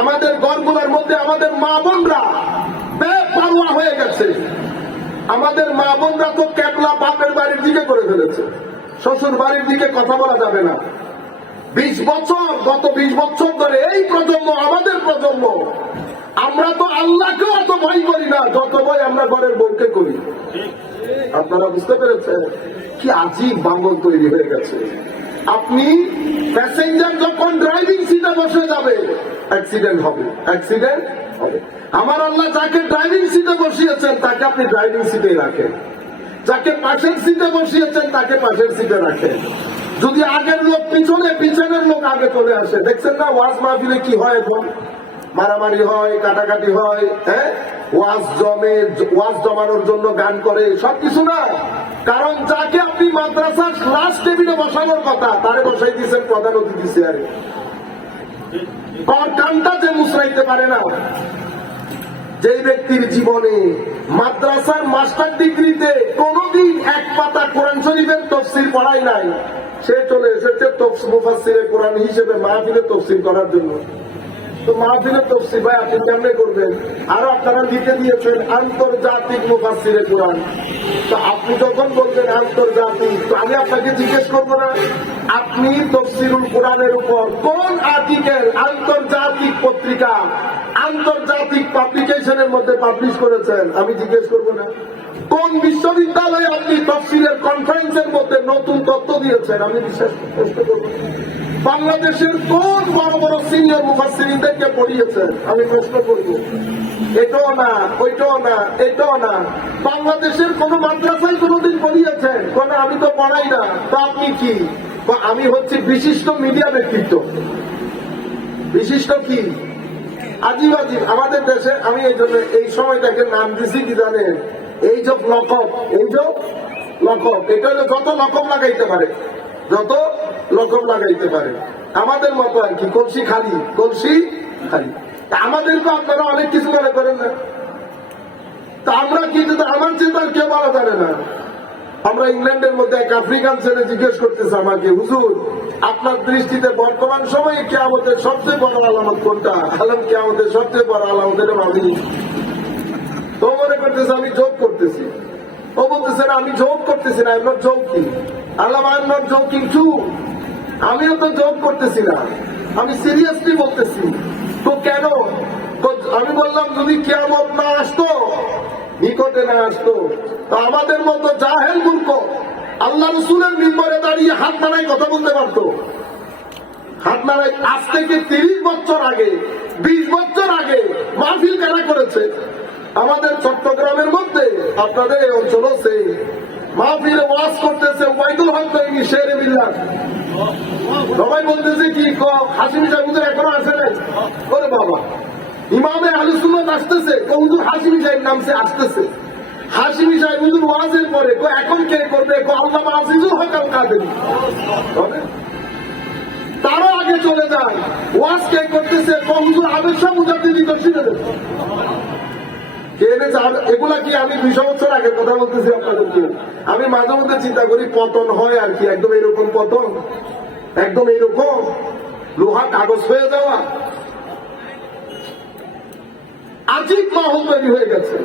আমাদের গড়গুলোর মধ্যে আমাদের মা বোনরা বেপারোয়া হয়ে গেছে। আমাদের মা বোনরা তো ক্যাবলা বাপের বাড়ির দিকে করে ফেলেছে। শ্বশুর বাড়ির দিকে কথা বলা যাবে না। বিশ বছর, গত বিশ বছর ধরে এই প্রজন্ম আমাদের প্রজন্ম। আমরা তো আল্লাহকেও অত ভয় করি না, যত ভয় আমরা ঘরের বউকে করি। আপনারা বুঝতে পেরেছেন কি আজীব বাঙ্গল তৈরি হয়ে গেছে। আপনি প্যাসেঞ্জার যখন ড্রাইভিং সিটে বসে যাবে অ্যাক্সিডেন্ট হবে। অ্যাক্সিডেন্ট হবে। আমার আল্লাহ যাকে ড্রাইভিং সিটে বসিয়েছেন, তাকে আপনি ড্রাইভিং সিটে রাখেন। যাকে পাশের সিটে বসিয়েছেন, তাকে পাশের সিটে রাখেন। যদি আগের লোক পিছনে, পিছনের লোক আগে চলে আসে, দেখছেন না? ওয়াজ মাহফিলে কি হয় এখন? মারামারি হয়, কাটাকাটি হয় হ্যাঁ? ওয়াজ জমে, ওয়াজ জমানোর জন্য গান করে, সবকিছু না। কারণ যাকে আপনি মাদ্রাসার লাস্ট টেবিলে বসানোর কথা, তারে বসাই দিয়েছেন, প্রধান অতিথি চেয়ারে। যে মুসরাইতে পারে না, যেই ব্যক্তির জীবনে মাদ্রাসার মাস্টার ডিগ্রিতে কোনোদিন এক পাতা কোরআন শরীফের তফসিল পড়াই নাই, সে চলে এসেছে তফসিল কোরআন হিসেবে মাহফিলে তফসিল করার জন্য। তো মাহফিলে তফসিল ভাই আপনি কেমনে করবেন? আরও আপনারা লিখে দিয়েছেন, আন্তর্জাতিক মুফাসসিরে কোরআন। তো আপনি যখন বলবেন আন্তর্জাতিক, তো আমি আপনাকে জিজ্ঞেস করব না, আপনি তফসিরুল কোরআনের উপর কোন আর্টিকেল আন্তর্জাতিক পত্রিকা, আন্তর্জাতিক পাবলিকেশনের মধ্যে পাবলিশ করেছেন? আমি জিজ্ঞেস করব না। কোন বিশ্ববিদ্যালয়ে আপনি তফসিলের কনফারেন্সের মধ্যে নতুন তথ্য দিয়েছেন? আমি বিশ্বাস করব। বাংলাদেশের কোন বড় বড় সিনিয়র মুফাসসিরিনদেরকে পড়িয়েছেন আমি প্রশ্ন করব। এটাও না, ওইটাও না, এটাও না। বাংলাদেশের কোন মাদ্রাসায় কোনোদিন পড়িয়েছেন? কোন আমি তো পড়াই না, তো আপনি কি? আমি হচ্ছে বিশিষ্ট মিডিয়া ব্যক্তিত্ব বিশিষ্ট কি? আজিব আজিব। আমাদের দেশে আমি এই জন্য এই সময়টাকে নাম দিছি কি জানেন? এই যে লকব এই যে লকব এটা যত লকব লাগাইতে পারে। যত লকব লাগাইতে পারে। আমাদের মতো আর কি, কলসি খালি কলসি খালি। তা আমাদেরকে আপনারা অনেক কিছু মনে করেন না। তা আমরা কিন্তু আমার চিন্তা কেউ বলা জানে না। আমরা ইংল্যান্ডের মধ্যে এক আফ্রিকান ছেলে জিজ্ঞেস করতেছে আমাকে, হুজুর, আপনার দৃষ্টিতে বর্তমান সময়ে কে আমাদের সবচেয়ে বড় আলামত কোনটা? আলম কে আমাদের সবচেয়ে বড় আলামতের ভাবি তো মনে করতেছে, আমি যোগ করতেছি। ও বলতেছে আমি যোগ করতেছি না এমন যোগ কি আল্লাহ আই নট জোকিং টু আমিও তো যোগ করতেছি না আমি সিরিয়াসলি বলতেছি, তো কেন? আমি বললাম, যদি কেমন না আসতো, নিকটে না আসতো, তো আমাদের মতো জাহেল মূর্খ আল্লাহ রসুলের মিম্বরে দাঁড়িয়ে হাত বানায় কথা বলতে পারতো। হাত নাড়াই আজ থেকে তিরিশ বছর আগে, বিশ বছর আগে মাহফিল কারা করেছে? আমাদের চট্টগ্রামের মধ্যে, আপনাদের এই অঞ্চলও সেই। মাহফিলে ওয়াজ করতেছে ওয়াইদুল হক তৈরি শের বিল্লাহ সবাই বলতেছে কি হাসিমি সাহেবুদের এখনও আসে নাই? বাবা। ইমামে আলোচনা আসতেছে হুজুর হাসিমি সাহেব নামছে আসতেছে। হাসিমি সাহেব হুজুর ওয়াজের পরে, কো, এখন কে করবে? কো আল্লাহ আজিজুল হক আল কাদের তারও আগে চলে যায়। ওয়াজ কে করতেছে? এগুলা কি আমি বছর আগে কথা বলতেছি আপনাদেরকে? আমি মাঝে মধ্যে চিন্তা করি, পতন হয় আর কি, একদম এরকম পতন? একদম এরকম? লোহা কাগজ হয়ে যাওয়া? আজিব মাহল তৈরি হয়ে গেছে।